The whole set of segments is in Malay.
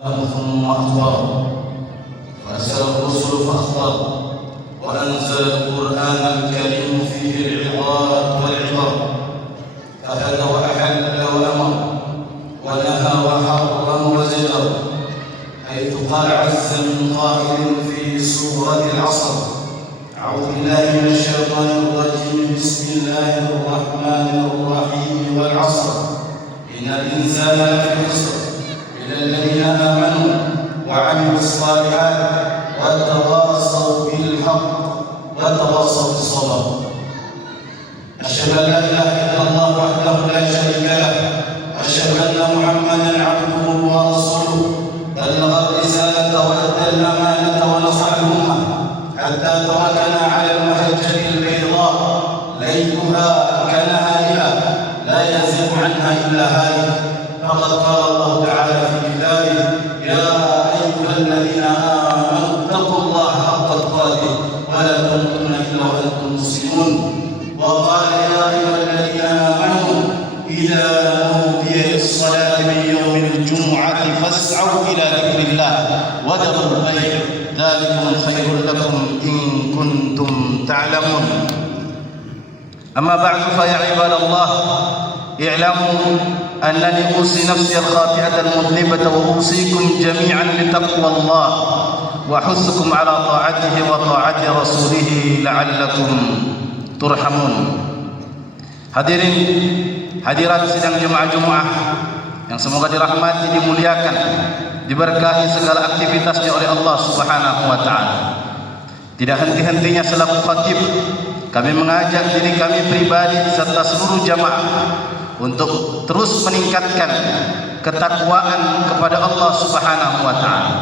ثم أخبر فأرسل الرسل فأخبر وأنزل القرآن الكريم فيه العظات والعبر فهدى وأحل وأمر ونهى وحرم وزجر حيث قال عز من قائل في سورة العصر أعوذ بالله من الشيطان الرجيم بسم الله الرحمن الرحيم والعصر إن الإنسان لفي خسر إلا الذين آمنوا وعملوا الصالحات وتواصوا بالحق وتواصوا بالصبر. أشهد أن لا إله إلا الله وحده لا شريك له وأشهد أن محمدا عبده ورسوله بلغ الرسالة وأدى الأمانة ونصح الأمة حتى تركنا على المهجة البيضاء ليلها كنهارها لا يزيغ عنها إلا هالك. فقد قال الله تعالى في كتابه يا أيها الذين آمنوا اتقوا الله حق تقاته ولا تموتن إلا وأنتم مسلمون. وقال يا أيها الذين آمنوا إذا نودي للصلاة من يوم الجمعة فاسعوا إلى ذكر الله وذروا البيع ذلكم خير لكم إن كنتم تعلمون. أما بعد فيا عباد الله اعلموا أنني أوصي نفسي الخاطئة المذنبة وأوصيكم جميعا بتقوى الله وأحثكم على طاعته وطاعة رسوله لعلكم turhamun. Hadirin hadirat sidang jemaah Jumat yang semoga dirahmati, dimuliakan, diberkahi segala aktivitasnya oleh Allah Subhanahu wa taala. Tidak henti-hentinya selaku khatib kami mengajak diri kami pribadi serta seluruh jamaah untuk terus meningkatkan ketakwaan kepada Allah Subhanahu wa taala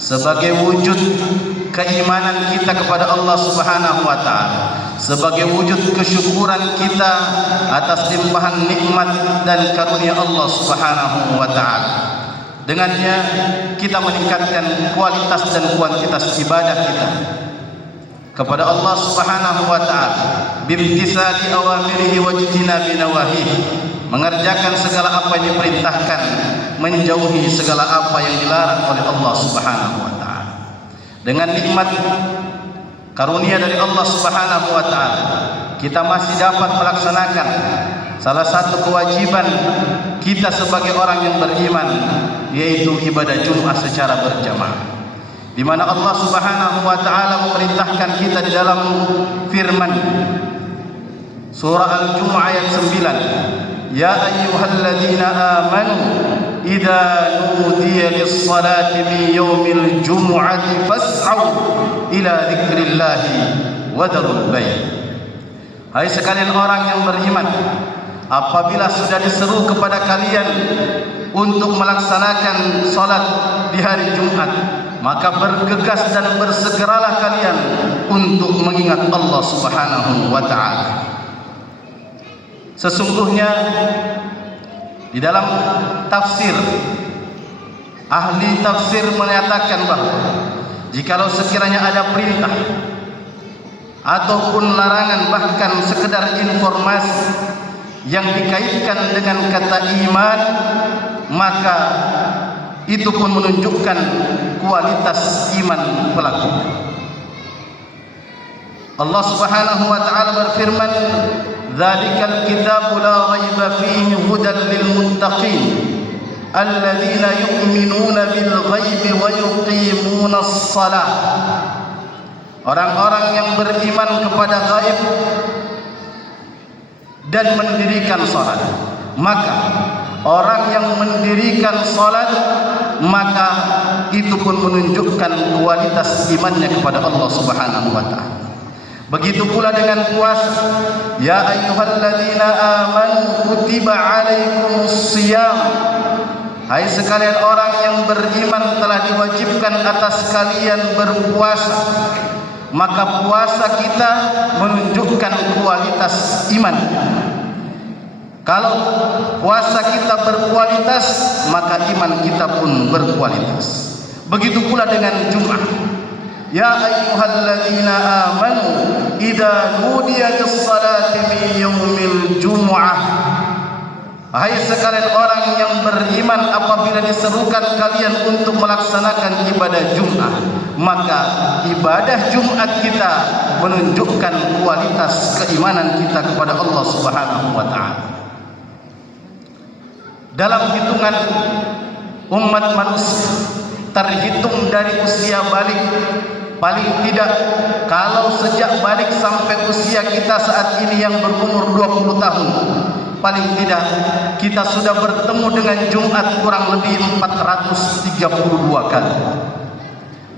sebagai wujud keimanan kita kepada Allah Subhanahu wa taala, sebagai wujud kesyukuran kita atas limpahan nikmat dan karunia Allah Subhanahu wa taala. Dengannya kita meningkatkan kualitas dan kuantitas ibadah kita kepada Allah Subhanahu wa taala bimtisali awamirihi wa jitinabi nawahihi, mengerjakan segala apa yang diperintahkan, menjauhi segala apa yang dilarang oleh Allah Subhanahu wa taala. Dengan nikmat karunia dari Allah Subhanahu wa taala, kita masih dapat melaksanakan salah satu kewajiban kita sebagai orang yang beriman, yaitu ibadah Jumat secara berjamaah. Di mana Allah Subhanahu wa taala memerintahkan kita di dalam firman surah Al-Jumu'ah ayat 9, ya ayyuhalladzina amanu idza nudiya lis-salati min yaumil jumu'ati fas'au ila dzikrillahi wa dzarul bai'. Hai sekalian orang yang beriman, apabila sudah diseru kepada kalian untuk melaksanakan salat di hari Jumat, maka bergegas dan bersegeralah kalian untuk mengingat Allah Subhanahu wa taala. Sesungguhnya di dalam tafsir, ahli tafsir menyatakan bahawa jikalau sekiranya ada perintah ataupun larangan, bahkan sekedar informasi yang dikaitkan dengan kata iman, maka itu pun menunjukkan kualitas iman pelaku. Allah Subhanahu wa taala berfirman, "Dzalikal kitabu la raiba fihi hudan lil muttaqin alladzina yu'minuna bil ghaibi wa yuqimunas shalah." Orang-orang yang beriman kepada gaib dan mendirikan salat. Maka orang yang mendirikan salat, maka itu pun menunjukkan kualitas imannya kepada Allah Subhanahu wa taala. Begitu pula dengan puasa. Ya ayyuhalladzina amanu kutiba alaikumus shiyam. Hai sekalian orang yang beriman, telah diwajibkan atas kalian berpuasa. Maka puasa kita menunjukkan kualitas iman. Kalau puasa kita berkualitas, maka iman kita pun berkualitas. Begitu pula dengan Jumat. Ya ayyuhalladzina amanu idza nudiya lis-salati min yaumil jumu'ah Hai sekalian orang yang beriman, apabila diserukan kalian untuk melaksanakan ibadah Jumat, maka ibadah Jumat kita menunjukkan kualitas keimanan kita kepada Allah Subhanahu wa taala. Dalam hitungan umat manusia, terhitung dari usia balik, paling tidak kalau sejak balik sampai usia kita saat ini yang berumur 20 tahun, paling tidak kita sudah bertemu dengan Jumat kurang lebih 432 kali.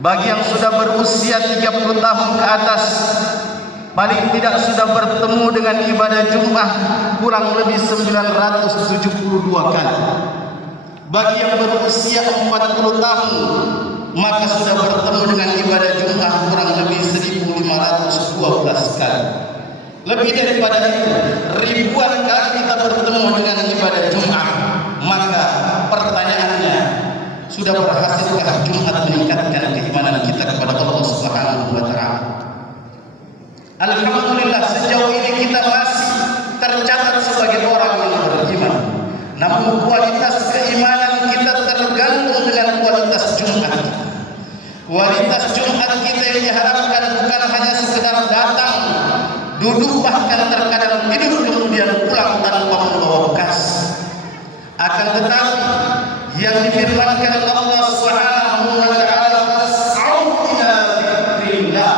Bagi yang sudah berusia 30 tahun ke atas, paling tidak sudah bertemu dengan ibadah Jumat kurang lebih 972 kali. Bagi yang berusia 40 tahun, maka sudah bertemu dengan ibadah Jumat kurang lebih 1512 kali. Lebih daripada itu, ribuan kali kita bertemu dengan ibadah Jumat. Maka pertanyaannya, sudah berhasilkah Jumat meningkatkan keimanan kita kepada Allah Subhanahu wa taala? Alhamdulillah, sejauh ini kita masih tercatat sebagai orang yang beriman. Namun kualitas keimanan kita tergantung dengan kualitas Jumat. Kualitas Jumat kita yang diharapkan bukan hanya sekedar datang, duduk, bahkan terkadang tidur kemudian pulang tanpa membawa bekas. Akan tetapi yang difirmankan Allah Subhanahu wa taala, "Fas'au ila dzikrillah."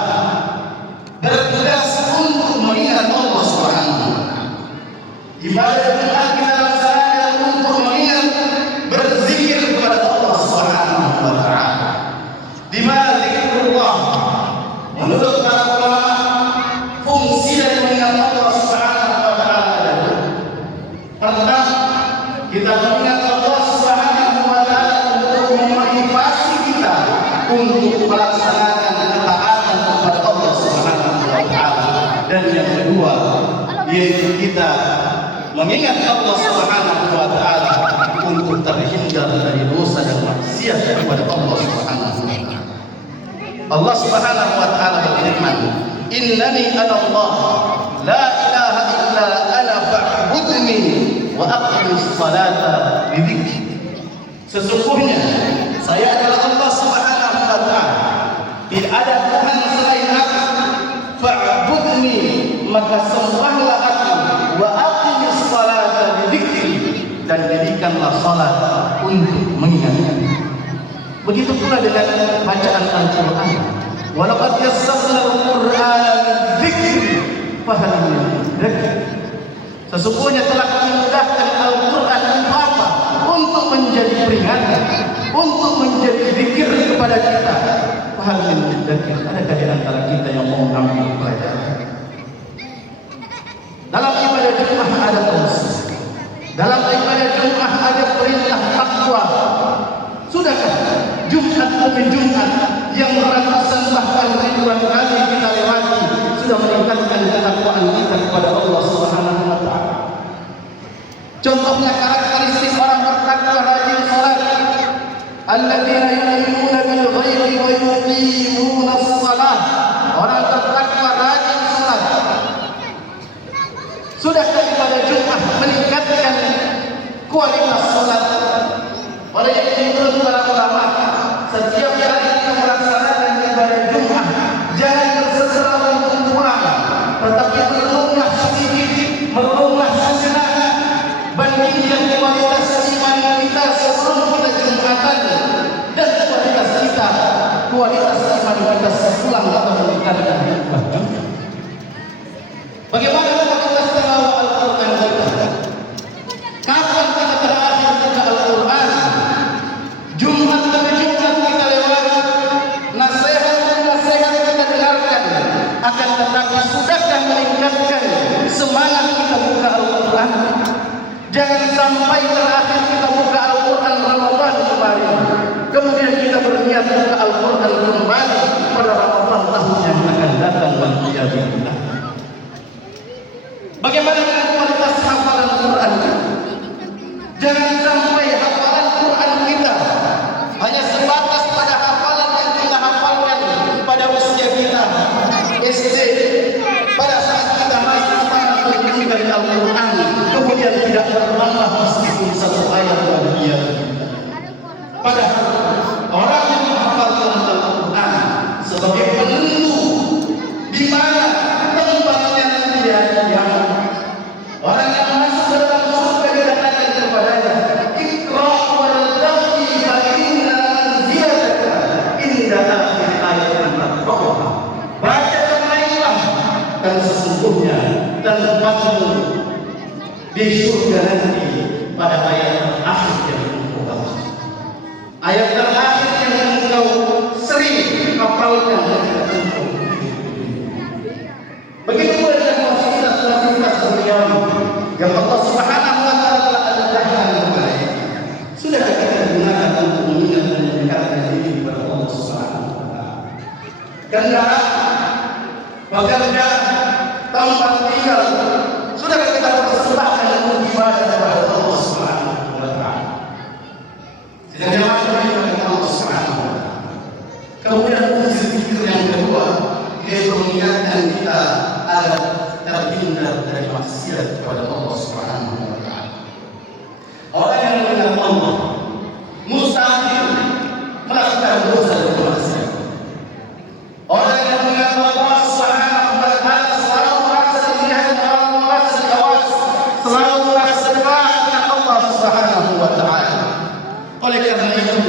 Bergegas untuk mengingat Allah Subhanahu wa taala. Ibadah Jumat kita laksanakan untuk mengingat, berzikir kepada Allah Subhanahu wa taala. Di mana zikrullah? Menurut para ulama, fungsi dari mengingat Allah Subhanahu wa taala, pertama, kita mengingat Allah Subhanahu wa taala untuk memotivasi kita untuk melaksanakan ketaatan kepada Allah Subhanahu wa taala. Dan yang kedua, yaitu kita mengingat Allah Subhanahu wa taala untuk terhindar dari dosa dan maksiat kepada Allah Subhanahu wa taala. Allah Subhanahu wa taala berfirman, "Innani ana Allah, la ilaha illa ana fa'budni wa aqimis salata li dzikri." Sesungguhnya saya adalah Allah Subhanahu wa taala, tidak ada Tuhan selain Aku. Fa'budni, maka sembahlah Aku, wa aqimis salata li dzikri, dan jadikanlah salat untuk mengingatku. Begitu pula dengan bacaan Al-Quran. Walaqad yassarna al-Qur'ana lidzikri fahal min muddakir. Sesungguhnya telah dimudahkan Al-Quran untuk apa? Untuk menjadi peringatan, untuk menjadi zikir kepada kita. Fahal min muddakir. Adakah di antara kita yang mau mengambil pelajaran? Dalam ibadah Jumat ada tausiah. Dalam ibadah Jumat ada perintah takwa. Sudahkah Jumat demi Jumat yang ratusan bahkan ribuan kali kita lewati sudah meningkatkan ketakwaan kita kepada Allah Subhanahu wa taala? Contohnya karakteristik orang bertakwa rajin salat. Alladzina yu'minuna bil ghaibi wa yuqimuna as-shalah. Orang bertakwa rajin salat. Sudahkah ibadah Jumat meningkatkan kualitas salat? Oleh itu para ulama, setiap kali kita melaksanakan ibadah Jumat, jangan bersegera untuk pulang, tetapi merenunglah sedikit, merenunglah sejenak, bandingkan kualitas iman kita sebelum kita Jumatan dan kualitas kita, kualitas iman kita sepulang atau meninggalkan ibadah Jumat. Bagaimana kualitas tilawah Al-Quran kita? Kapan kita terakhir membaca Al-Quran? Jumat demi Jumat kita lewati, nasihat demi nasihat kita dengarkan. Akan tetapi sudahkah meningkatkan semangat kita buka Al-Quran? Jangan sampai terakhir kita buka Al-Quran Ramadan kemarin, kemudian kita berniat buka Al-Quran kembali pada Ramadan tahun yang akan datang. Waliyadillah. Bagaimana dengan kualitas hafalan Quran kita? Jangan sampai hafalan Quran kita hanya sebatas pada hafalan yang kita hafalkan pada usia kita SD, pada saat kita masih sangat dari Al-Quran, kemudian tidak bertambah tempatmu di surga nanti pada ayat terakhir yang engkau baca. Ayat terakhir yang engkau sering hafalkan ketika engkau hidup. Begitu pula dengan fasilitas beliau yang Allah Subhanahu wa taala telah anugerahkan kepada kita. Sudah kita gunakan untuk mengingat dan mendekatkan diri kepada Allah Subhanahu wa taala. Kendaraan, pekerjaan, tempat tinggal sudah kita persembahkan untuk ibadah kepada Allah Subhanahu wa taala. Sedang kepada Allah Subhanahu wa taala. Kemudian zikir yang kedua, yaitu mengingatkan kita agar terhindar dari maksiat kepada Allah Subhanahu wa taala. Orang yang mengenal Allah mustahil melakukan dosa dan maksiat. Orang yang mengenal Allah Subhanahu wa taala selalu merasa dilihat, selalu merasa diawas, selalu merasa diperhatikan Allah Subhanahu wa taala. Oleh karena itu,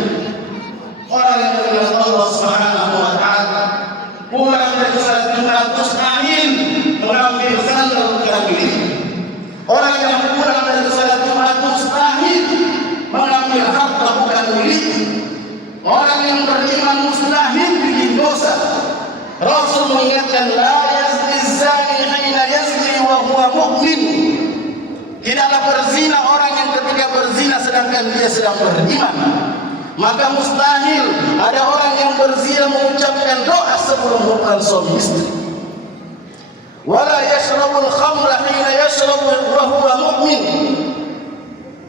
orang yang mengenal Allah Subhanahu wa taala pulang dari salat Jumat mustahil mengambil sandal bukan milik. Orang yang pulang dari salat Jumat mustahil mengambil harta bukan milik. Orang yang beriman mustahil bikin dosa. Rasul mengingatkan la yazni zani hina yazni wa huwa mu'min. Tidaklah berzina orang yang ketika berzina sedangkan dia sedang beriman. Maka mustahil ada orang yang berzina mengucapkan doa sebelum hubungan suami istri. Wala yashrabul khamra hina yashrabu wa huwa mu'min.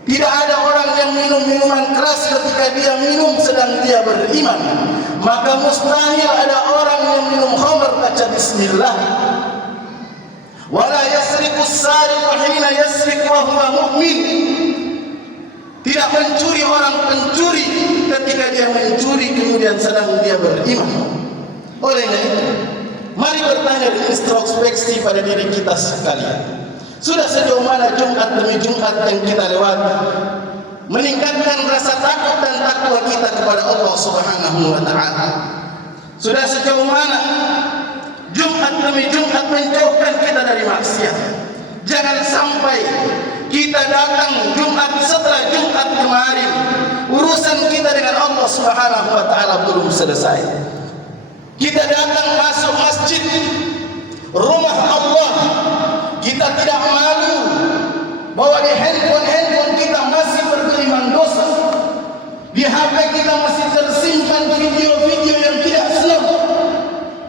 Tidak ada orang yang minum minuman keras ketika dia minum sedang dia beriman. Maka mustahil ada orang yang minum khamr baca bismillah. Wala yasriqus sariqu hina yasriq wa huwa mu'min. Tidak mencuri orang pencuri ketika dia mencuri kemudian sedang dia beriman. Oleh karena itu, mari bertanya dan introspeksi pada diri kita sekalian. Sudah sejauh mana Jumat demi Jumat yang kita lewati meningkatkan rasa takut dan takwa kita kepada Allah Subhanahu wa taala? Sudah sejauh mana Jumat demi Jumat menjauhkan kita dari maksiat? Jangan sampai kita datang Jumat setelah Jumat kemarin urusan kita dengan Allah Subhanahu wa taala belum selesai. Kita datang masuk masjid rumah Allah, kita tidak malu bahwa di handphone kita masih berkeliman dosa. Di HP kita masih tersimpan video-video yang tidak senang.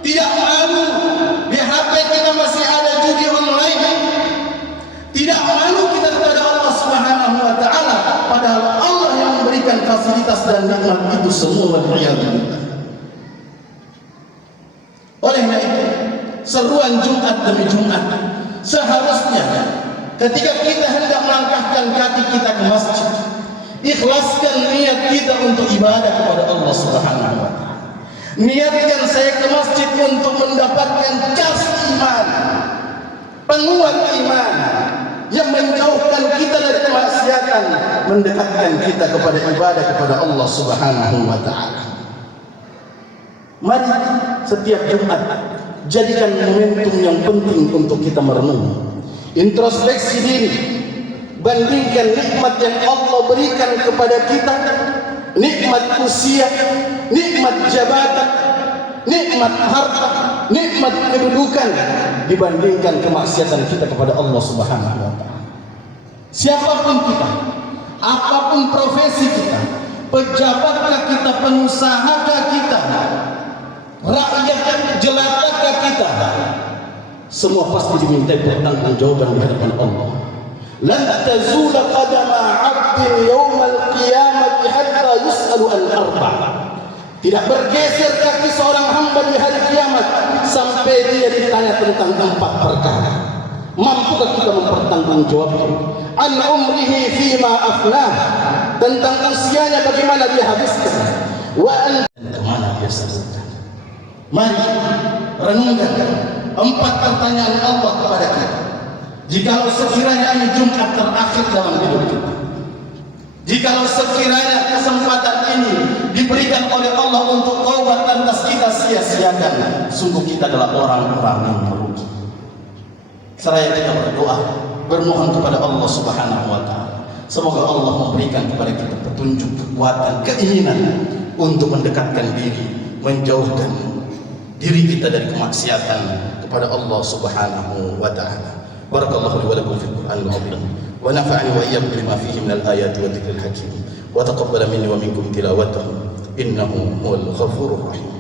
Tidak malu di HP kita masih ada judi online. Tidak malu kita kepada Allah Subhanahu wa taala padahal Allah yang memberikan fasilitas dan nikmat itu semua. Oleh karena itu, seruan Jumat demi Jumat seharusnya ketika kita hendak melangkahkan kaki kita ke masjid, ikhlaskan niat kita untuk ibadah kepada Allah Subhanahu wa taala. Niatkan saya ke masjid untuk mendapatkan cas iman, penguat iman yang menjauhkan kita dari kemaksiatan, mendekatkan kita kepada ibadah kepada Allah Subhanahu wa taala. Mari setiap Jumat jadikan momentum yang penting untuk kita merenung, introspeksi diri, bandingkan nikmat yang Allah berikan kepada kita, nikmat usia, nikmat jabatan, nikmat harta, nikmat kedudukan, dibandingkan kemaksiatan kita kepada Allah Subhanahu wa taala. Siapapun kita, apapun profesi kita, pejabatkah kita, pengusahakah kita, rakyat jelatakah kita, semua pasti dimintai pertanggungjawaban di hadapan Allah. Lan tazula qadama 'abdin yaumal qiyamati hatta yus'alu an arba'. Tidak bergeser kaki seorang hamba di hari kiamat sampai dia ditanya tentang 4 perkara. Mampukah kita mempertanggungjawabkan? An umrihi fima afnah, tentang usianya bagaimana dia habiskan. Wa an kemana dia salurkan. Mari renungkan 4 pertanyaan Allah kepada kita. Jikalau sekiranya ini Jumat terakhir dalam hidup kita, jikalau sekiranya kesempatan ini diberikan oleh Allah untuk taubat lantas kita sia-siakan, sungguh kita adalah orang-orang yang merugi. Seraya kita berdoa, bermohon kepada Allah Subhanahu wa taala. Semoga Allah memberikan kepada kita petunjuk, kekuatan, keinginan untuk mendekatkan diri, menjauhkan diri kita dari kemaksiatan kepada Allah Subhanahu wa taala. Barakallahu li wa lakum fil Qur'anil 'azim wa nafa'ani wa iyyakum bima fihi minal ayati wa dzikril hakim wa taqabbala minni wa minkum tilawatahu innahu huwal ghafurur rahim.